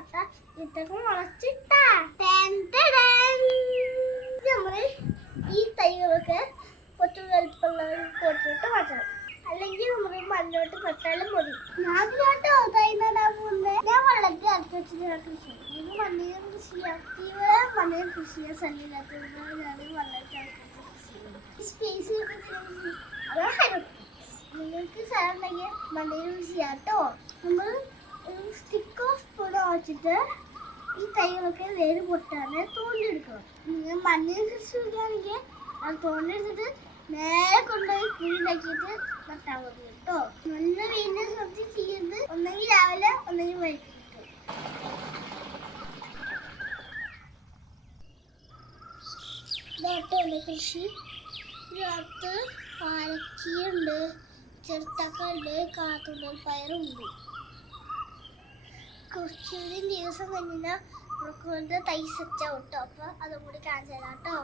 നട്ട വിത്തൊക്കെ മുളച്ചിട്ടാ നമ്മള് ഈ തൈകളൊക്കെ കുറച്ച് വലുപ്പമുള്ള പോട്ടിട്ട് മാറ്റണം. അല്ലെങ്കിൽ നമ്മൾ മണ്ണോട്ട് നട്ടാലും മതി. ഞാൻ ഇതിലോട്ടോ തൈ നടാൻ പോകുന്നത്. ഞാൻ വെള്ളത്തിൽ ഇറക്കി വെച്ചിട്ട് കൃഷി ചെയ്യും. മണ്ണിൽ കൃഷി ചെയ്യാം. ഇവിടെ മണ്ണിൽ കൃഷി ചെയ്യാൻ സ്ഥലമില്ലാത്തതുകൊണ്ട് ഞാൻ വെള്ളത്തിൽ ഇറക്കി കൃഷി ചെയ്യും. സ്പേസ് നിങ്ങൾക്ക് സ്ഥലം ഉണ്ടെങ്കിൽ മണ്ണിൽ കൃഷി ചെയ്യാം കേട്ടോ. നമ്മൾ സ്റ്റിക്കോ സ്പൂണോ വെച്ചിട്ട് ഈ തൈകളൊക്കെ വേര് പൊട്ടാതെ തോണ്ടിയെടുക്കണം. നിങ്ങൾ മണ്ണിൽ കൃഷി ചെയ്യുകയാണെങ്കിൽ അത് തോണ്ടിയെടുത്തിട്ട് നേരെ കൊണ്ടുപോയി കുഴിയിലാക്കിയിട്ട് നട്ടാൽ മതി കേട്ടോ. നല്ല വെയിലിനെ ശ്രദ്ധിച്ച് ചെയ്യുന്നത് ഒന്നെങ്കിൽ രാവിലെ ഒന്നെങ്കിൽ വൈകിട്ട്. ഇതാട്ടോ കൃഷി. ഇതിനകത്ത് പാലക്കിയുണ്ട്, ചെറുത്തക്കുണ്ട്, കാത്തുണ്ടൽ പയറുണ്ട്. കുറച്ചുകൂടി ദിവസം കഴിഞ്ഞാൽ തൈ സെറ്റാവും കേട്ടോ. അപ്പോൾ അതും കൂടി കാണിച്ചു തരാം കേട്ടോ.